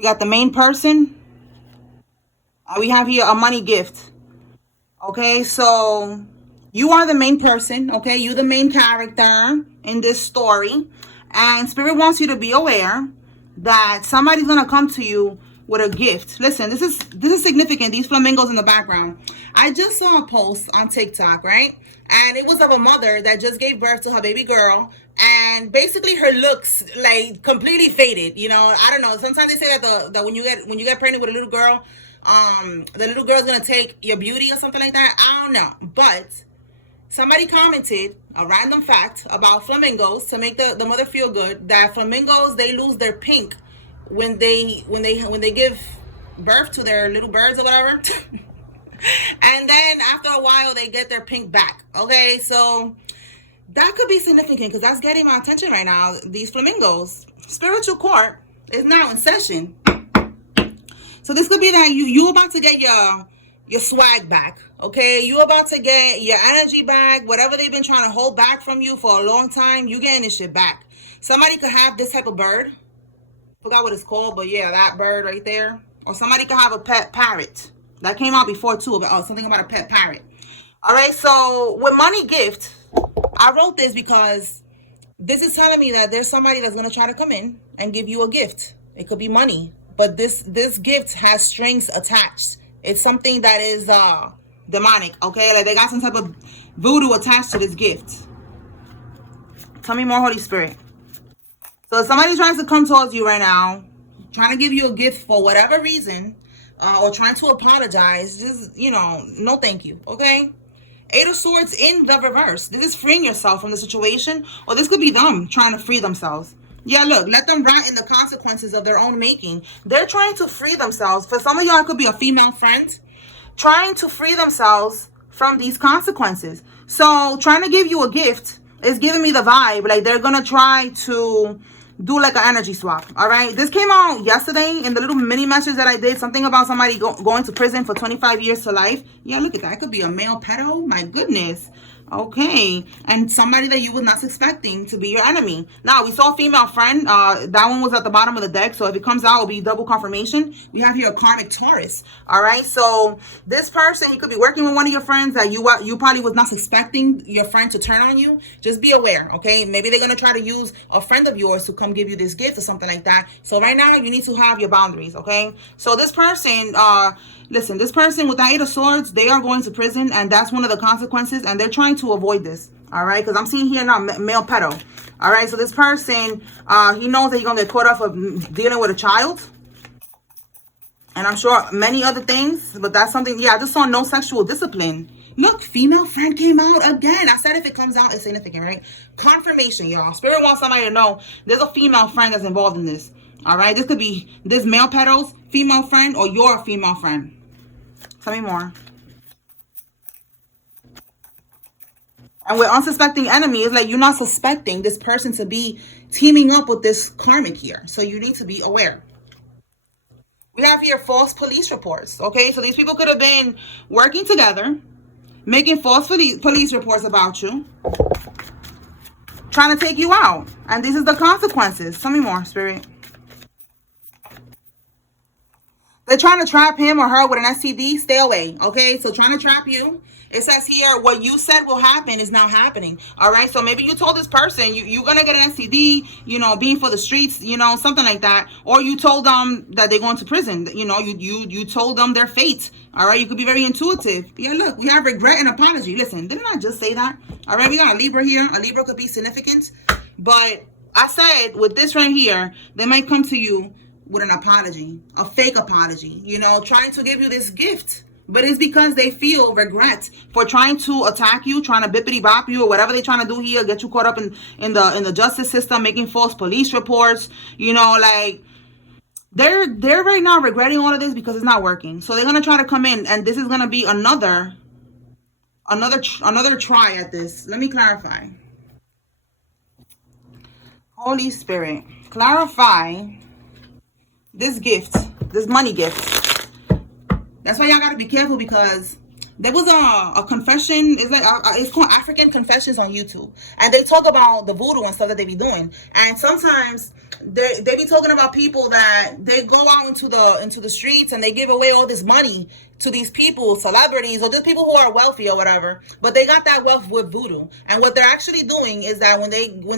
We got the main person. We have here a money gift. Okay, so you are the main person. Okay, you the main character in this story, and Spirit wants you to be aware that somebody's gonna come to you with a gift. Listen, this is significant. These flamingos in the background. I just saw a post on TikTok, right? And it was of a mother that just gave birth to her baby girl, and basically her looks like completely faded. I don't know. Sometimes they say that that when you get pregnant with a little girl, the little girl's gonna take your beauty or something like that. I don't know, but somebody commented a random fact about flamingos to make the mother feel good, that flamingos, they lose their pink when they give birth to their little birds or whatever. And then after a while they get their pink back. Okay, so that could be significant because that's getting my attention right now. These flamingos, spiritual court is now in session. So this could be that you about to get your swag back. Okay, you about to get your energy back. Whatever they've been trying to hold back from you for a long time, you getting this shit back. Somebody could have this type of bird. Forgot what it's called, but yeah, that bird right there. Or somebody could have a pet parrot. That came out before too, but something about a pet parrot. All right, so with money gift, I wrote this because this is telling me that there's somebody that's gonna try to come in and give you a gift. It could be money, but this gift has strings attached. It's something that is demonic. Okay, like they got some type of voodoo attached to this gift. Tell me more, Holy Spirit. So if somebody tries to come towards you right now, trying to give you a gift for whatever reason, or trying to apologize, just, no thank you, okay? Eight of Swords in the reverse. This is freeing yourself from the situation, or this could be them trying to free themselves. Yeah, look, let them rot in the consequences of their own making. They're trying to free themselves. For some of y'all, it could be a female friend trying to free themselves from these consequences. So trying to give you a gift is giving me the vibe like they're going to try to do like an energy swap. All right, this came out yesterday in the little mini message that I did, something about somebody going to prison for 25 years to life. Yeah, look at that. It could be a male pedo. My goodness. Okay, and somebody that you was not expecting to be your enemy. Now, we saw a female friend. That one was at the bottom of the deck, so if it comes out, it'll be double confirmation. We have here a karmic Taurus. All right, so this person, you could be working with one of your friends that you probably was not expecting your friend to turn on you. Just be aware, okay? Maybe they're going to try to use a friend of yours to come give you this gift or something like that. So right now, you need to have your boundaries, okay? So this person, listen, this person with the Eight of Swords, they are going to prison, and that's one of the consequences, and they're trying to avoid this, all right? Because I'm seeing here now male pedo, all right? So this person, he knows that he's going to get caught up for dealing with a child, and I'm sure many other things, but that's something, yeah, I just saw no sexual discipline. Look, female friend came out again. I said if it comes out, it's significant, right? Confirmation, y'all. Spirit wants somebody to know there's a female friend that's involved in this, all right? This could be this male pedo's female friend or your female friend. Tell me more. And with unsuspecting enemy, it's like you're not suspecting this person to be teaming up with this karmic here. So you need to be aware. We have here false police reports. Okay, so these people could have been working together, making false police reports about you, trying to take you out. And this is the consequences. Tell me more, Spirit. They're trying to trap him or her with an STD. Stay away, okay? So trying to trap you. It says here, what you said will happen is now happening, all right? So maybe you told this person you're going to get an STD, being for the streets, something like that. Or you told them that they're going to prison. You told them their fate, all right? You could be very intuitive. Yeah, look, we have regret and apology. Listen, didn't I just say that? All right, we got a Libra here. A Libra could be significant. But I said with this right here, they might come to you with an apology, a fake apology, trying to give you this gift. But it's because they feel regret for trying to attack you, trying to bippity bop you, or whatever they're trying to do here, get you caught up in the justice system, making false police reports. Like they're right now regretting all of this because it's not working. So they're gonna try to come in, and this is gonna be another try at this. Let me clarify. Holy Spirit, clarify this gift, this money gift. That's why y'all got to be careful, because There was a confession. It's like it's called African Confessions on YouTube, and they talk about the voodoo and stuff that they be doing. And sometimes they be talking about people that they go out into the streets and they give away all this money to these people, celebrities, or just people who are wealthy or whatever. But they got that wealth with voodoo. And what they're actually doing is that when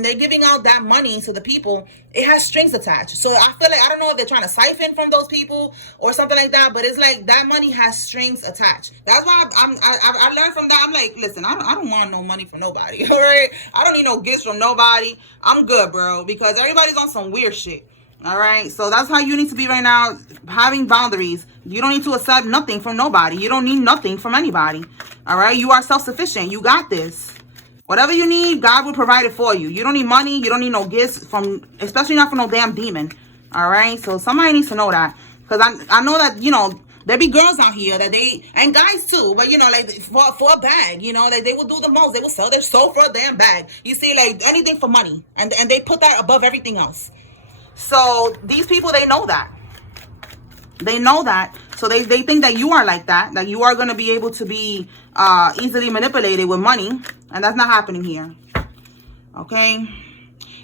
they're giving out that money to the people, it has strings attached. So I feel like, I don't know if they're trying to siphon from those people or something like that, but it's like that money has strings attached. That's why I learned from that. I'm like, listen, I don't want no money from nobody. All right, I don't need no gifts from nobody. I'm good, bro, because everybody's on some weird shit. All right, so that's how you need to be right now, having boundaries. You don't need to accept nothing from nobody. You don't need nothing from anybody. All right, you are self-sufficient. You got this. Whatever you need, God will provide it for you. You don't need money. You don't need no gifts from, especially not from no damn demon. All right, so somebody needs to know that, because I know that, you know, there be girls out here that they, and guys too, but you know, like for a bag, you know, like they will do the most. They will sell their soul for a damn bag. You see, like anything for money, and they put that above everything else. So these people, they know that. They know that. So they think that you are like that you are going to be able to be easily manipulated with money. And that's not happening here. Okay.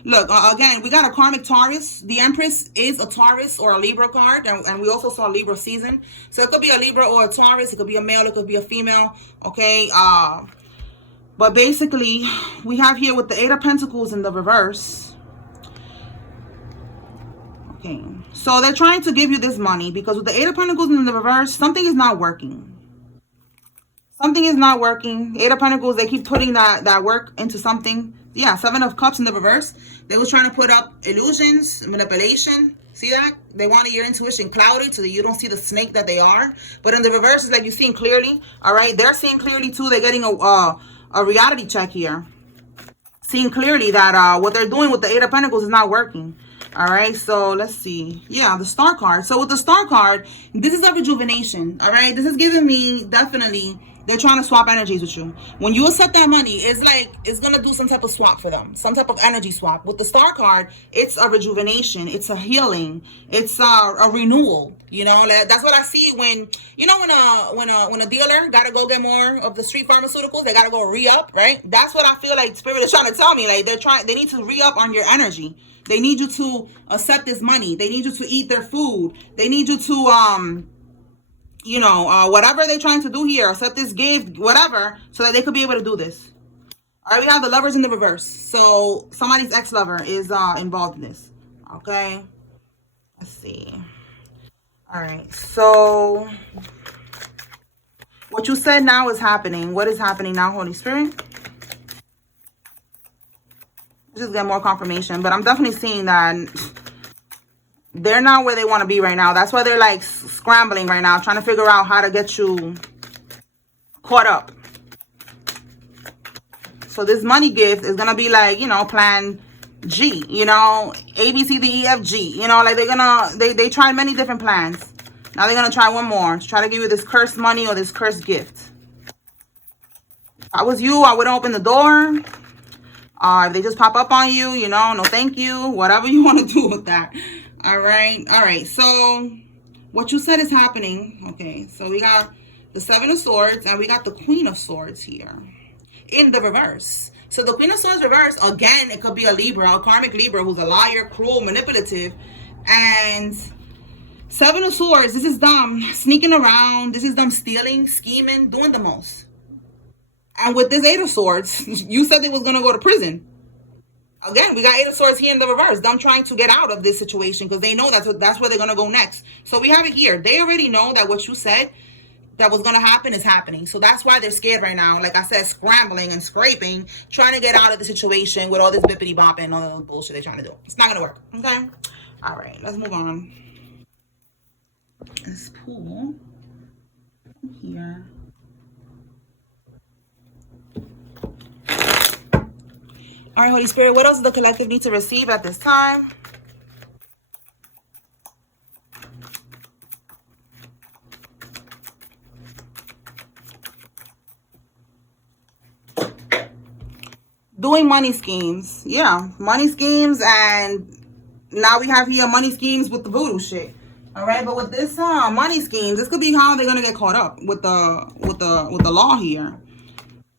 Look, again, we got a karmic Taurus. The Empress is a Taurus or a Libra card. And we also saw Libra season. So it could be a Libra or a Taurus. It could be a male. It could be a female. Okay. But basically, we have here with the Eight of Pentacles in the reverse. Okay, so they're trying to give you this money because with the Eight of Pentacles in the reverse, something is not working. Something is not working. Eight of Pentacles, they keep putting that work into something. Yeah, Seven of Cups in the reverse. They was trying to put up illusions, manipulation. See that? They wanted your intuition cloudy so that you don't see the snake that they are. But in the reverse, it's like you're seeing clearly. All right, they're seeing clearly too. They're getting a reality check here. Seeing clearly that what they're doing with the Eight of Pentacles is not working. All right, so let's see. Yeah, the Star card. So with the Star card, this is a rejuvenation. All right, this is giving me definitely they're trying to swap energies with you. When you accept that money, it's like it's gonna do some type of swap for them, some type of energy swap. With the Star card, it's a rejuvenation, it's a healing, it's a renewal. You know, that's what I see when, you know, when a dealer gotta go get more of the street pharmaceuticals, they gotta go re-up, right? That's what I feel like Spirit is trying to tell me. Like they need to re-up on your energy. They need you to accept this money. They need you to eat their food. They need you to, you know, whatever they're trying to do here, accept this gift, whatever, so that they could be able to do this. All right, we have the Lovers in the reverse. So somebody's ex-lover is involved in this. Okay, let's see. All right, so what you said now is happening. What is happening now, Holy Spirit? Just get more confirmation, but I'm definitely seeing that they're not where they want to be right now. That's why they're like scrambling right now, trying to figure out how to get you caught up. So this money gift is gonna be like, you know, plan G, you know, A, B, C, D, E, F, G, you know, like they tried many different plans. Now they're gonna try one more to try to give you this cursed money or this cursed gift. If I was you, I wouldn't open the door. If they just pop up on you, you know, no thank you, whatever you want to do with that. All right, so what you said is happening. Okay, so we got the Seven of Swords and we got the Queen of Swords here in the reverse. So the Queen of Swords reverse, again, it could be a Libra, a karmic Libra who's a liar, cruel, manipulative. And Seven of Swords, this is them sneaking around, this is them stealing, scheming, doing the most. And with this Eight of Swords, you said they was going to go to prison. Again, we got Eight of Swords here in the reverse. Them trying to get out of this situation because they know that's where they're going to go next. So we have it here. They already know that what you said that was going to happen is happening. So that's why they're scared right now. Like I said, scrambling and scraping, trying to get out of the situation with all this bippity bopping and all the bullshit they're trying to do. It's not going to work. Okay? All right, let's move on. Let's pull here. All right, Holy Spirit, what else does the collective need to receive at this time? Doing money schemes. Yeah, money schemes. And now we have here money schemes with the voodoo shit. All right, but with this money scheme, this could be how they're gonna get caught up with the law here.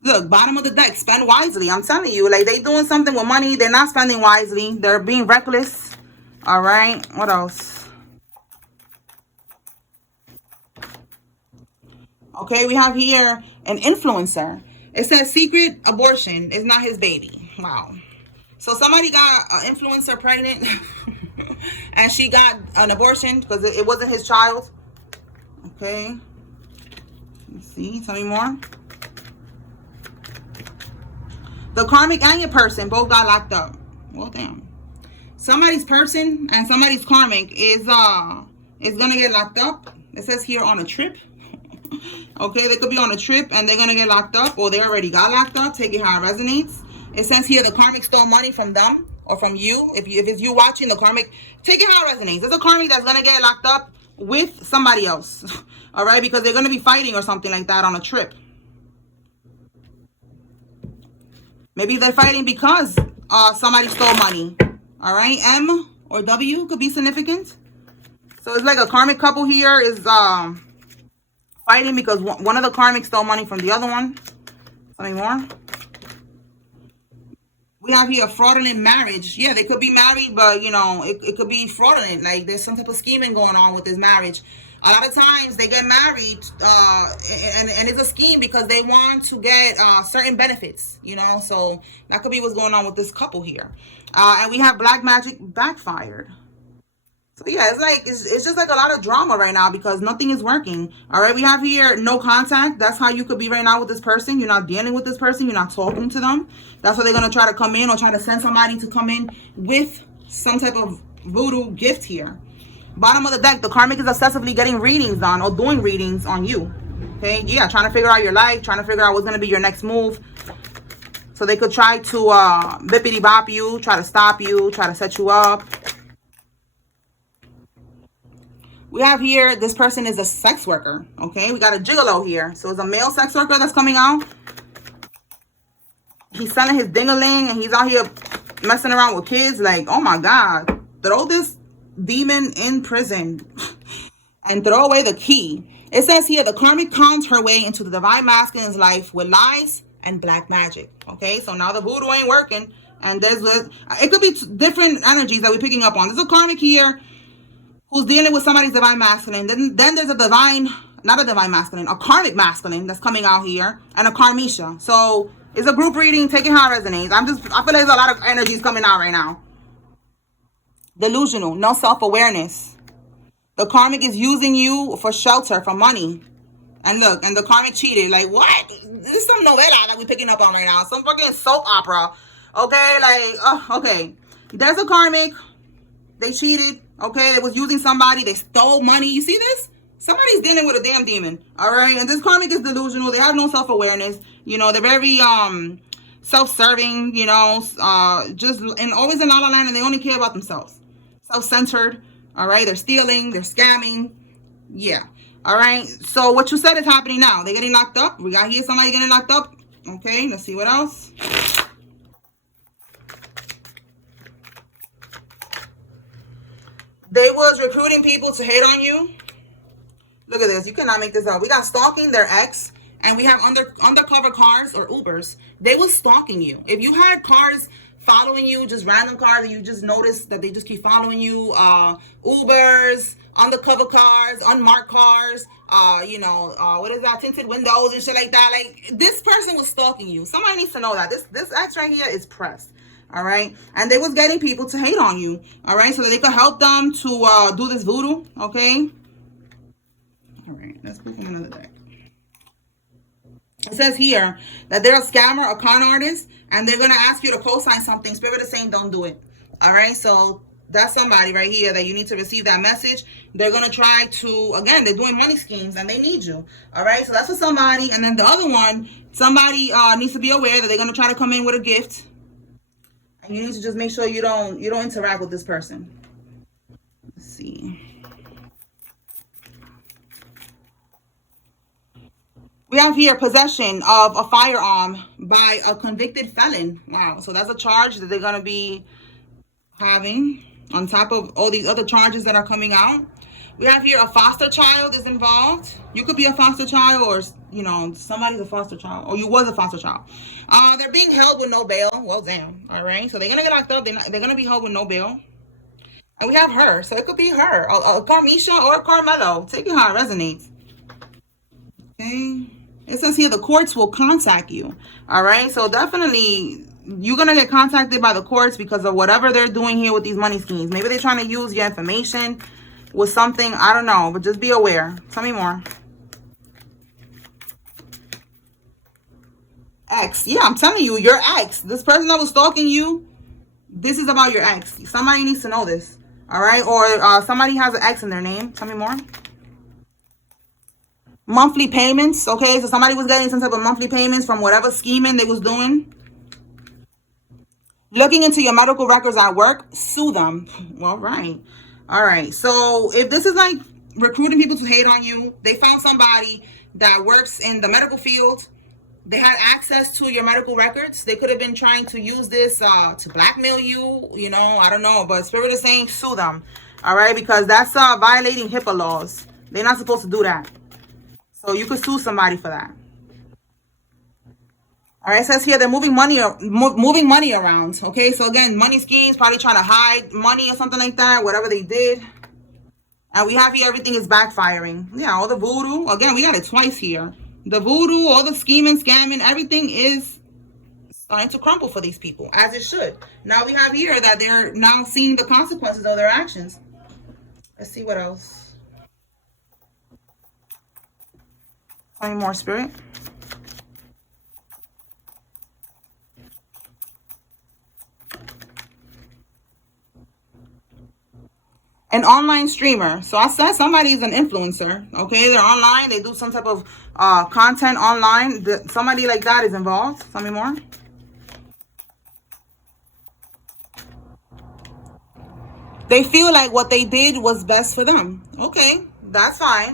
Look, bottom of the deck, spend wisely. I'm telling you, like, they doing something with money. They're not spending wisely. They're being reckless. All right, what else? Okay, we have here an influencer. It says secret abortion is not his baby. Wow. So somebody got an influencer pregnant and she got an abortion because it wasn't his child. Okay. Let's see. Tell me more. The karmic and your person both got locked up. Well, damn. Somebody's person and somebody's karmic is gonna get locked up. It says here on a trip. Okay, they could be on a trip and they're gonna get locked up, or they already got locked up. Take it how it resonates. It says here the karmic stole money from them or from you. If it's you watching, the karmic, take it how it resonates. There's a karmic that's gonna get locked up with somebody else. All right, because they're gonna be fighting or something like that on a trip. Maybe they're fighting because somebody stole money. All right, M or W could be significant. So it's like a karmic couple here is fighting because one of the karmics stole money from the other one. Something more. We have here a fraudulent marriage. Yeah, they could be married, but, you know, it could be fraudulent. Like, there's some type of scheming going on with this marriage. A lot of times they get married and it's a scheme because they want to get certain benefits, you know. So that could be what's going on with this couple here. And we have black magic backfired. So yeah, it's like it's just like a lot of drama right now because nothing is working. All right, we have here no contact. That's how you could be right now with this person. You're not dealing with this person. You're not talking to them. That's why they're gonna try to come in or try to send somebody to come in with some type of voodoo gift here. Bottom of the deck, the karmic is obsessively getting readings on or doing readings on you. Okay, yeah, trying to figure out your life, trying to figure out what's gonna be your next move. So they could try to bippity bop you, try to stop you, try to set you up. We have here, this person is a sex worker, okay? We got a gigolo here. So it's a male sex worker that's coming out. He's selling his ding-a-ling and he's out here messing around with kids. Like, oh my God. Throw this demon in prison and throw away the key. It says here, the karmic cons her way into the divine masculine's life with lies and black magic, okay? So now the voodoo ain't working. And it could be different energies that we're picking up on. There's a karmic here who's dealing with somebody's divine masculine. Then there's a not a divine masculine, a karmic masculine that's coming out here, and a karmisha. So it's a group reading, take it how it resonates. I feel like there's a lot of energies coming out right now. Delusional, no self-awareness. The karmic is using you for shelter, for money. And look, and the karmic cheated. Like, what? This is some novela that we're picking up on right now. Some fucking soap opera. Okay, like, okay. There's a karmic. They cheated. Okay, they was using somebody. They stole money. You see this? Somebody's dealing with a damn demon. All right, and this karmic is delusional. They have no self-awareness. You know, they're very self-serving. You know, just and always in la la land, and they only care about themselves. Self-centered. All right, they're stealing. They're scamming. Yeah. All right. So what you said is happening now. They're getting locked up. We got here somebody getting locked up. Okay. Let's see what else. They was recruiting people to hate on you. Look at this. You cannot make this up. We got stalking their ex, and we have undercover cars or Ubers. They was stalking you. If you had cars following you, just random cars, and you just notice that they just keep following you, Ubers, undercover cars, unmarked cars, you know, what is that, tinted windows and shit like that. Like, this person was stalking you. Somebody needs to know that. This ex right here is pressed. All right, and they was getting people to hate on you, all right, so that they could help them to do this voodoo, okay? All right, let's pull from another deck. It says here that they're a scammer, a con artist, and they're going to ask you to co-sign something. Spirit is saying don't do it, all right? So that's somebody right here that you need to receive that message. They're going to try to, again, they're doing money schemes, and they need you, all right? So that's for somebody, and then the other one, somebody needs to be aware that they're going to try to come in with a gift. You need to just make sure you don't interact with this person. Let's see. We have here possession of a firearm by a convicted felon. Wow. So that's a charge that they're going to be having on top of all these other charges that are coming out. We have here a foster child is involved. You could be a foster child, or you know, somebody's a foster child, or you was a foster child. They're being held with no bail. Well, damn. All right, so they're gonna get locked up. They're gonna be held with no bail. And we have her, so it could be her, a Carmisha or a Carmelo. Take it how it resonates. Okay. It says here the courts will contact you. All right, so definitely you're gonna get contacted by the courts because of whatever they're doing here with these money schemes. Maybe they're trying to use your information with something, I don't know, but just be aware. Tell me more. Ex. Yeah, I'm telling you, your ex. This person that was stalking you, this is about your ex. Somebody needs to know this. All right, or somebody has an ex in their name. Tell me more. Monthly payments. Okay, so somebody was getting some type of monthly payments from whatever scheming they was doing. Looking into your medical records at work, sue them. Well, right. All right. So if this is like recruiting people to hate on you, they found somebody that works in the medical field. They had access to your medical records. They could have been trying to use this to blackmail you. You know, I don't know. But Spirit is saying sue them. All right. Because that's violating HIPAA laws. They're not supposed to do that. So you could sue somebody for that. All right, it says here they're moving money around. Okay, so again, money schemes, probably trying to hide money or something like that, whatever they did. And we have here everything is backfiring. Yeah, all the voodoo. Again, we got it twice here. The voodoo, all the scheming, scamming, everything is starting to crumble for these people, as it should. Now we have here that they're now seeing the consequences of their actions. Let's see what else. Any more, Spirit? An online streamer. So I said somebody's an influencer. Okay, they're online. They do some type of content online. Somebody like that is involved. Tell me more. They feel like what they did was best for them. Okay, that's fine.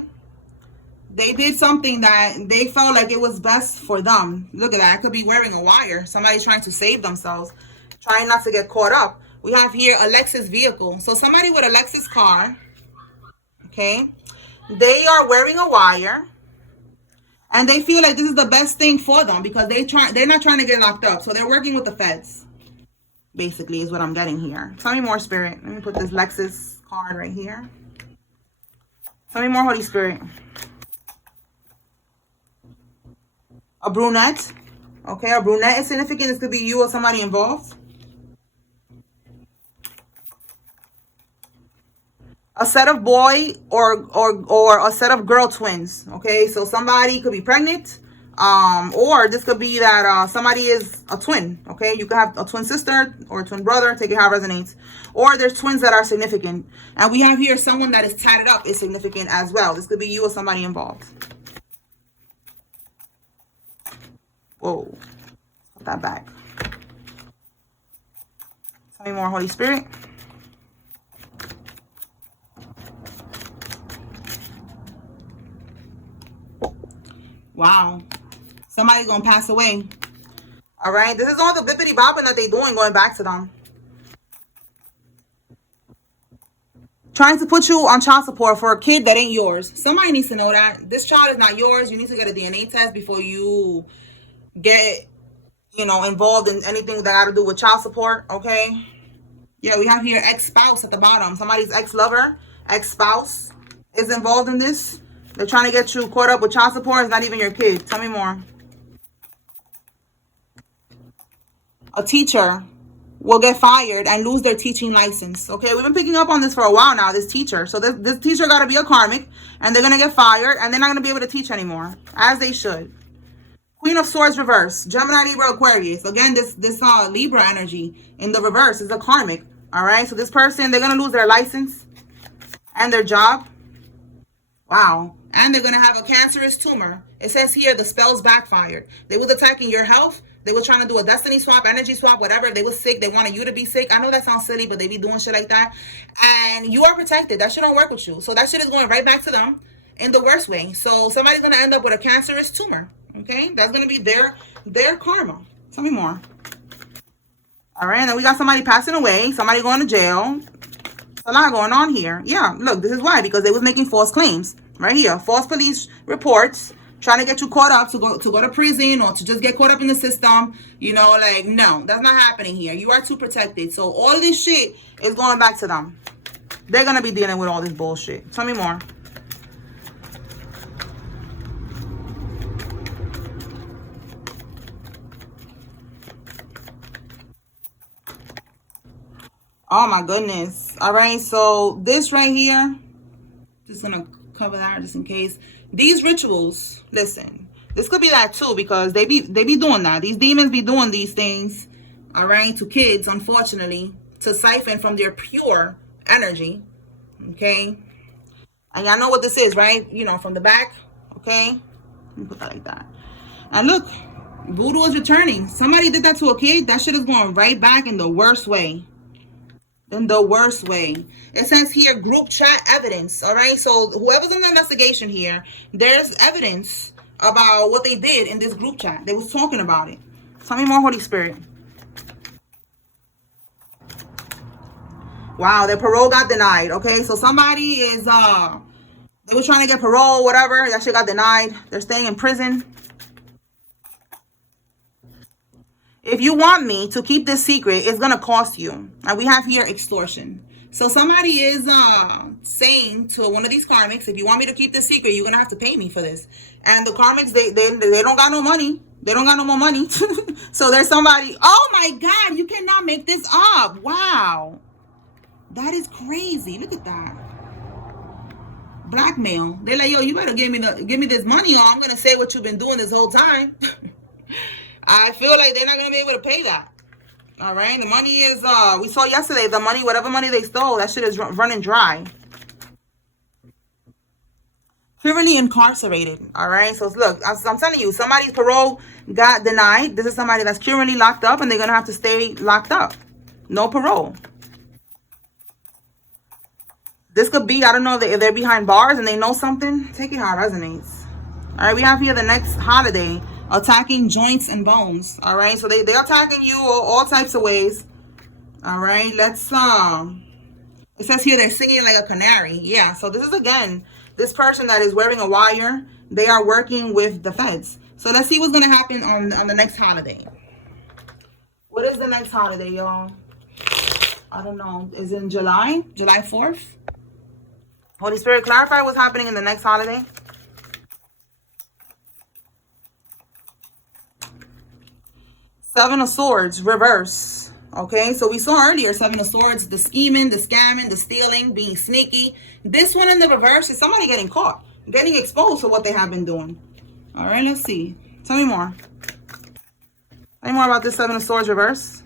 They did something that they felt like it was best for them. Look at that. I could be wearing a wire. Somebody's trying to save themselves, trying not to get caught up. We have here a Lexus vehicle. So somebody with a Lexus car, okay, they are wearing a wire, and they feel like this is the best thing for them because they're not trying to get locked up. So they're working with the feds, basically, is what I'm getting here. Tell me more, Spirit. Let me put this Lexus card right here. Tell me more, Holy Spirit. A brunette. Okay, a brunette is significant. This could be you or somebody involved. A set of boy or a set of girl twins. Okay, so somebody could be pregnant, or this could be that somebody is a twin. Okay, you could have a twin sister or a twin brother. Take it how it resonates. Or there's twins that are significant, and we have here someone that is tatted up is significant as well. This could be you or somebody involved. Whoa, put that back. Tell me more, Holy Spirit. Wow. Somebody's going to pass away. All right. This is all the bippity bopping that they're doing, going back to them. Trying to put you on child support for a kid that ain't yours. Somebody needs to know that. This child is not yours. You need to get a DNA test before you get, involved in anything that got to do with child support. Okay. Yeah, we have here ex-spouse at the bottom. Somebody's ex-lover, ex-spouse is involved in this. They're trying to get you caught up with child support. It's not even your kid. Tell me more. A teacher will get fired and lose their teaching license. Okay, we've been picking up on this for a while now, this teacher. So this teacher got to be a karmic, and they're going to get fired, and they're not going to be able to teach anymore, as they should. Queen of Swords reverse. Gemini, Libra, Aquarius. Again, this Libra energy in the reverse is a karmic. All right, so this person, they're going to lose their license and their job. Wow. And they're going to have a cancerous tumor. It says here the spells backfired. They was attacking your health. They were trying to do a destiny swap, energy swap, whatever. They were sick. They wanted you to be sick. I know that sounds silly, but they be doing shit like that. And you are protected. That shit don't work with you. So that shit is going right back to them in the worst way. So somebody's going to end up with a cancerous tumor. Okay? That's going to be their karma. Tell me more. All right. And then we got somebody passing away. Somebody going to jail. A lot going on here. Yeah, look, this is why. Because they was making false claims. Right here. False police reports. Trying to get you caught up to go to prison or to just get caught up in the system. You know, like, no, that's not happening here. You are too protected. So all of this shit is going back to them. They're going to be dealing with all this bullshit. Tell me more. Oh my goodness. All right. So this right here, just going to cover that just in case. These rituals, listen, this could be that too, because they be doing that. These demons be doing these things, all right, to kids, unfortunately, to siphon from their pure energy. Okay. And y'all know what this is, right? You know, from the back. Okay. Let me put that like that. And look, voodoo is returning. Somebody did that to a kid. That shit is going right back in the worst way. In the worst way. It says here group chat evidence. All right. So whoever's in the investigation here, there's evidence about what they did in this group chat. They was talking about it. Tell me more, Holy Spirit. Wow, their parole got denied. Okay, so somebody is they was trying to get parole, whatever. That shit got denied. They're staying in prison. If you want me to keep this secret, it's gonna cost you. And we have here extortion. So somebody is saying to one of these karmics, if you want me to keep this secret, you're gonna have to pay me for this. And the karmics, they don't got no money. They don't got no more money. So there's somebody. Oh my God! You cannot make this up. Wow. That is crazy. Look at that. Blackmail. They're like, yo, you better give me this money or I'm gonna say what you've been doing this whole time. I feel like they're not gonna be able to pay that. All right. The money is we saw yesterday, the money, whatever money they stole, that shit is running dry. Currently incarcerated. All right. So look, I'm telling you, somebody's parole got denied. This is somebody that's currently locked up and they're gonna have to stay locked up. No parole. This could be, I don't know if they're behind bars and they know something. Take it how it resonates. All right, we have here the next holiday, attacking joints and bones. All right, so they're attacking you all types of ways. All right, let's, it says here they're singing like a canary. Yeah, so this is, again, this person that is wearing a wire. They are working with the feds. So let's see what's going to happen on the next holiday. What is the next holiday, y'all? I don't know. Is it in July? July 4th? Holy Spirit, clarify what's happening in the next holiday. Seven of Swords, reverse. Okay, so we saw earlier, Seven of Swords, the scheming, the scamming, the stealing, being sneaky. This one in the reverse is somebody getting caught, getting exposed for what they have been doing. All right, let's see. Tell me more. Tell me more about this Seven of Swords reverse.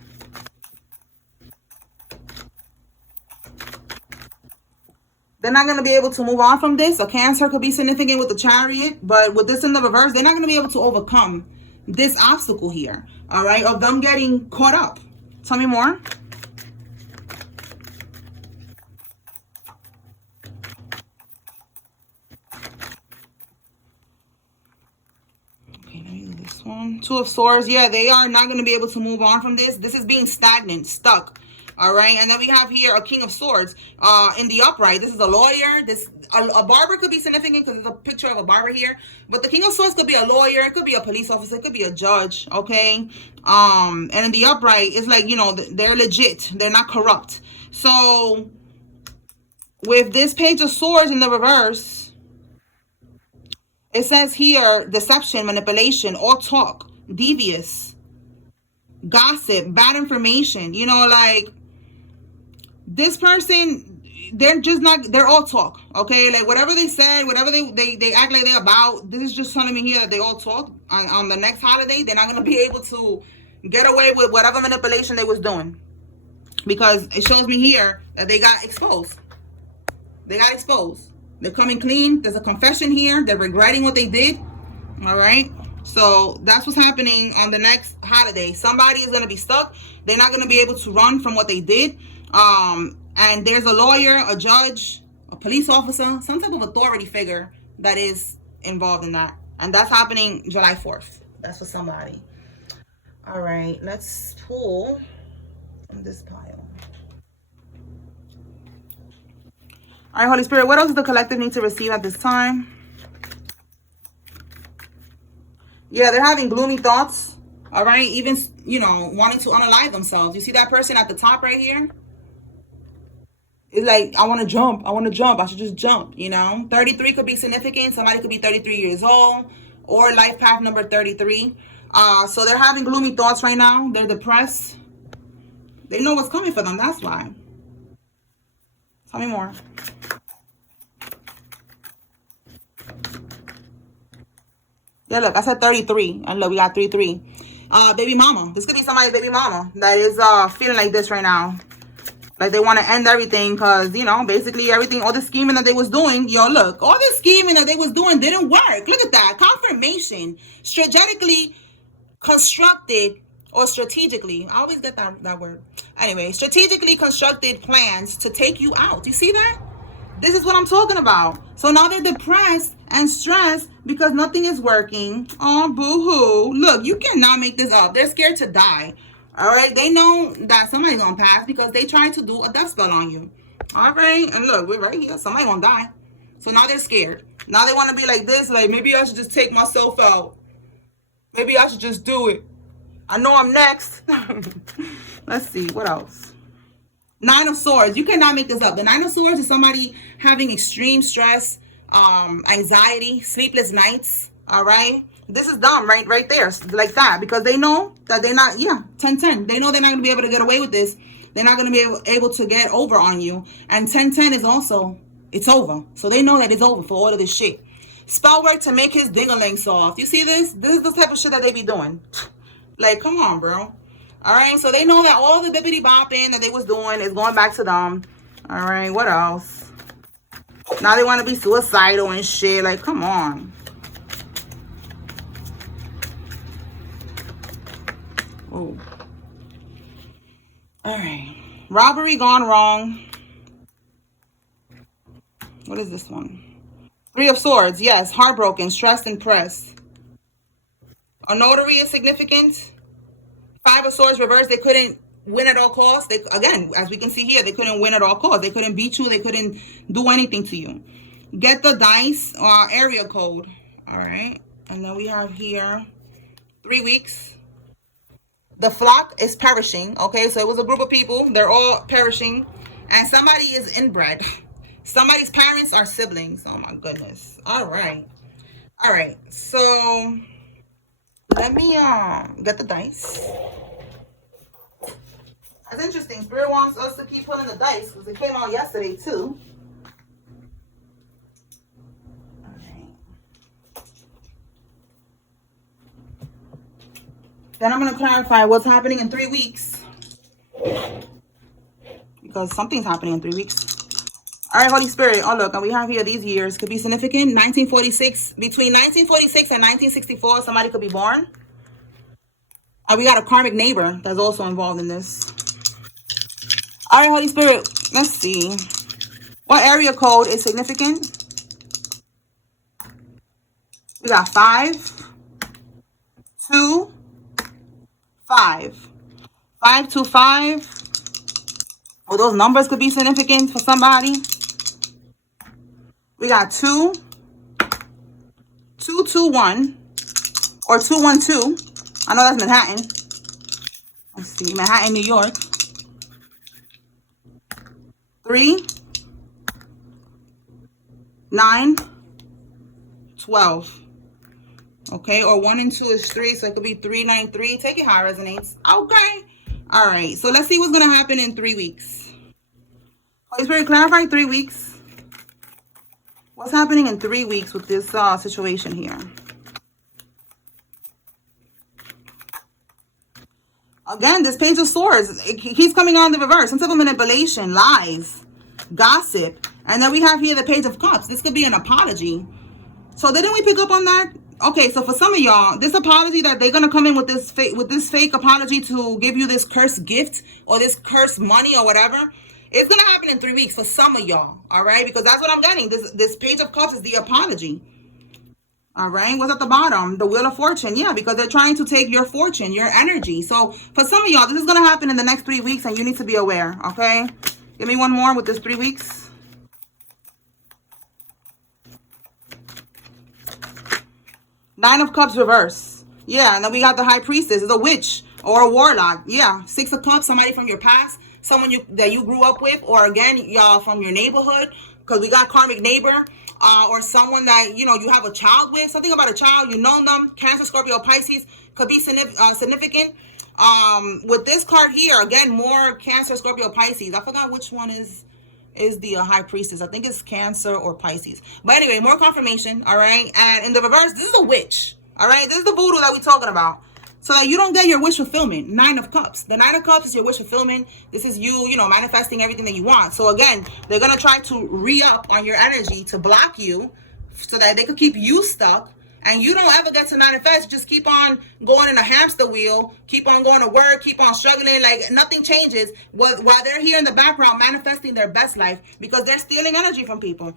They're not going to be able to move on from this. A Cancer could be significant with the Chariot. But with this in the reverse, they're not going to be able to overcome this obstacle here. All right. Of them getting caught up. Tell me more. Okay, let me do this one. Two of Swords. Yeah, they are not going to be able to move on from this. This is being stagnant, stuck. All right, and then we have here a King of Swords in the upright. This is a lawyer. A barber could be significant because there's a picture of a barber here. But the King of Swords could be a lawyer. It could be a police officer. It could be a judge. Okay, and in the upright, it's like, you know, they're legit. They're not corrupt. So with this Page of Swords in the reverse, it says here deception, manipulation, all talk, devious, gossip, bad information. You know, like, this person, they're just not, they're all talk, okay? Like, whatever they said, whatever they act like they're about, this is just telling me here that they all talk. On the next holiday, they're not going to be able to get away with whatever manipulation they was doing. Because it shows me here that they got exposed. They got exposed. They're coming clean. There's a confession here. They're regretting what they did, all right? So that's what's happening on the next holiday. Somebody is going to be stuck. They're not going to be able to run from what they did. And there's a lawyer, a judge, a police officer, some type of authority figure that is involved in that. And that's happening July 4th. That's for somebody. All right, let's pull from this pile. All right, Holy Spirit, what else does the collective need to receive at this time? Yeah, they're having gloomy thoughts. All right, even, you know, wanting to unalive themselves. You see that person at the top right here? It's like, I want to jump. I want to jump. I should just jump, you know? 33 could be significant. Somebody could be 33 years old or life path number 33. So they're having gloomy thoughts right now. They're depressed. They know what's coming for them. That's why. Tell me more. Yeah, look, I said 33. And look, we got 33. Baby mama. This could be somebody's baby mama that is feeling like this right now. Like they want to end everything because, you know, basically everything, all the scheming that they was doing. Yo, look, all the scheming that they was doing didn't work. Look at that. Confirmation. Strategically constructed or strategically. I always get that word. Anyway, strategically constructed plans to take you out. You see that? This is what I'm talking about. So now they're depressed and stressed because nothing is working. Oh, boo-hoo. Look, you cannot make this up. They're scared to die. All right? They know that somebody's going to pass because they tried to do a death spell on you. All right? And look, we're right here. Somebody's going to die. So now they're scared. Now they want to be like this. Like, maybe I should just take myself out. Maybe I should just do it. I know I'm next. Let's see. What else? Nine of Swords. You cannot make this up. The Nine of Swords is somebody having extreme stress, anxiety, sleepless nights. All right. This is dumb, right there. Like that. Because they know that they're not, 10-10. They know they're not going to be able to get away with this. They're not going to be able to get over on you. And 10-10 is also, it's over. So they know that it's over for all of this shit. Spell work to make his ding-a-ling soft. You see this? This is the type of shit that they be doing. Like, come on, bro. All right, so they know that all the bippity bopping that they was doing is going back to them. All right, what else? Now they want to be suicidal and shit. Like, come on. Oh. All right. Robbery gone wrong. What is this one? Three of Swords. Yes, heartbroken, stressed, and pressed. A notary is significant. Five of Swords reversed. They couldn't win at all costs. They, again, as we can see here, they couldn't win at all costs. They couldn't beat you. They couldn't do anything to you. Get the dice area code. All right. And then we have here 3 weeks. The flock is perishing. Okay. So it was a group of people. They're all perishing. And somebody is inbred. Somebody's parents are siblings. Oh, my goodness. All right. All right. So let me get the dice. That's interesting. Spirit wants us to keep pulling the dice because it came out yesterday too. All right. Then I'm going to clarify what's happening in 3 weeks. Because something's happening in 3 weeks. All right, Holy Spirit. Oh, look. And we have here these years. Could be significant. 1946. Between 1946 and 1964, somebody could be born. We got a karmic neighbor that's also involved in this. All right, Holy Spirit, let's see. What area code is significant? We got 5, 2, 5. 525. Oh, those numbers could be significant for somebody. We got 2, 221, or 212. I know that's Manhattan. Let's see, Manhattan, New York. 3, 9, 12. Okay, or 1 and 2 is 3, so it could be 393. Take it how it resonates. Okay. All right, so let's see what's going to happen in 3 weeks. Holy Spirit, clarify 3 weeks. What's happening in 3 weeks with this situation here? Again, this Page of Swords, he's coming on the reverse. Some type of manipulation, lies, gossip. And then we have here the Page of Cups. This could be an apology. So didn't we pick up on that? Okay, so for some of y'all, this apology that they're going to come in with this fake apology to give you this cursed gift or this cursed money or whatever, it's going to happen in 3 weeks for some of y'all, all right? Because that's what I'm getting. This Page of Cups is the apology. All right, what's at the bottom? The Wheel of Fortune. Yeah, because they're trying to take your fortune, your energy. So for some of y'all, this is going to happen in the next 3 weeks and you need to be aware, okay? Give me one more with this 3 weeks. Nine of Cups reverse. Yeah, and then we got the High Priestess. It's a witch or a warlock. Yeah, Six of Cups, somebody from your past, someone that you grew up with, or again, y'all from your neighborhood, because we got karmic neighbor, or someone that, you know, you have a child with, something about a child, you know them, Cancer, Scorpio, Pisces, could be significant. With this card here, again, more Cancer, Scorpio, Pisces. I forgot which one is the High Priestess. I think it's Cancer or Pisces. But anyway, more confirmation, all right? And in the reverse, this is a witch, all right? This is the voodoo that we're talking about. So that you don't get your wish fulfillment. Nine of Cups. The Nine of Cups is your wish fulfillment. This is you know, manifesting everything that you want. So again, they're going to try to re-up on your energy to block you so that they could keep you stuck. And you don't ever get to manifest. Just keep on going in a hamster wheel. Keep on going to work. Keep on struggling. Like nothing changes while they're here in the background manifesting their best life, because they're stealing energy from people.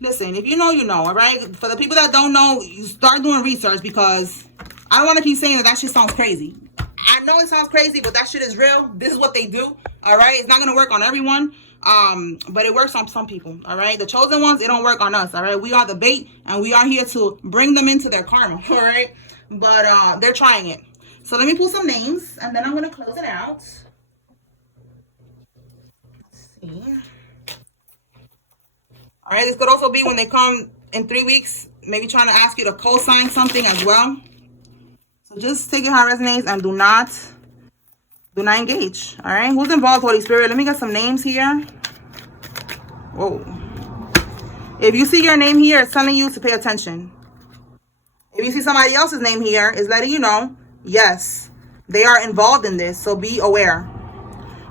Listen, if you know, you know, all right? For the people that don't know, you start doing research, because I don't want to keep saying that shit sounds crazy. I know it sounds crazy, but that shit is real. This is what they do, all right? It's not going to work on everyone, but it works on some people, all right? The chosen ones, it don't work on us, all right? We are the bait, and we are here to bring them into their karma, all right? But they're trying it. So let me pull some names, and then I'm going to close it out. Let's see. All right, this could also be when they come in 3 weeks, maybe trying to ask you to co-sign something as well. So just take it how it resonates and do not engage. All right, who's involved, Holy Spirit? Let me get some names here. Whoa. If you see your name here, it's telling you to pay attention. If you see somebody else's name here, it's letting you know, yes, they are involved in this, so be aware.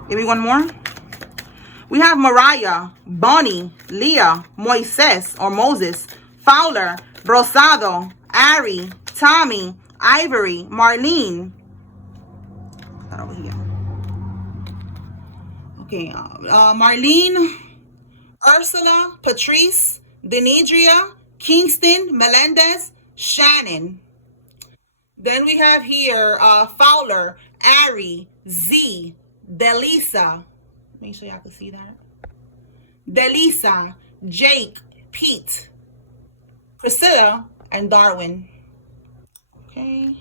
Give me one more. We have Mariah, Bonnie, Leah, Moises or Moses, Fowler, Rosado, Ari, Tommy, Ivory, Marlene. That over here. Okay, Marlene, Ursula, Patrice, Denidria, Kingston, Melendez, Shannon. Then we have here Fowler, Ari, Z, Delisa. Make sure y'all can see that. Delisa, Jake, Pete, Priscilla, and Darwin. Okay.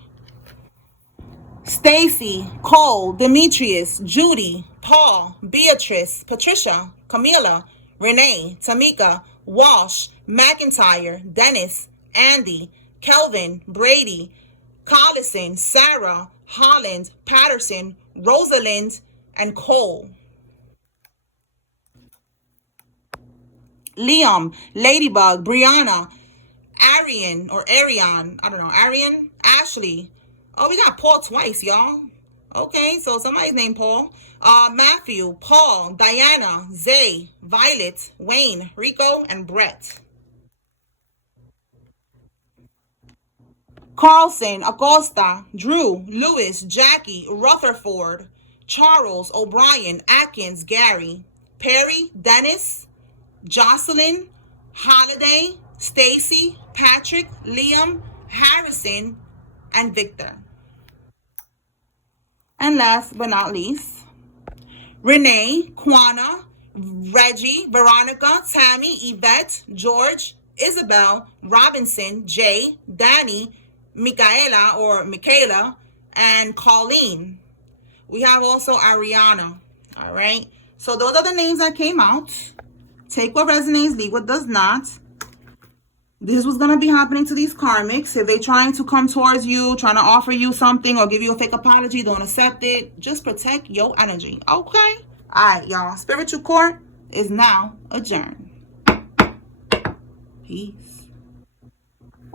Stacy, Cole, Demetrius, Judy, Paul, Beatrice, Patricia, Camila, Renee, Tamika, Walsh, McIntyre, Dennis, Andy, Kelvin, Brady, Collison, Sarah, Holland, Patterson, Rosalind, and Cole. Liam, Ladybug, Brianna, Arian, or Arian, I don't know, Arian, Ashley. Oh, we got Paul twice, y'all. Okay, so somebody's named Paul. Matthew, Paul, Diana, Zay, Violet, Wayne, Rico, and Brett. Carlson, Acosta, Drew, Lewis, Jackie, Rutherford, Charles, O'Brien, Atkins, Gary, Perry, Dennis, Jocelyn, Holiday, Stacy, Patrick, Liam, Harrison, and Victor. And last but not least, Renee, Quana, Reggie, Veronica, Tammy, Yvette, George, Isabel, Robinson, Jay, Danny, Michaela, and Colleen. We have also Ariana. All right. So those are the names that came out. Take what resonates, leave what does not. This was going to be happening to these karmics. If they're trying to come towards you, trying to offer you something or give you a fake apology, don't accept it. Just protect your energy. Okay? All right, y'all. Spiritual court is now adjourned. Peace.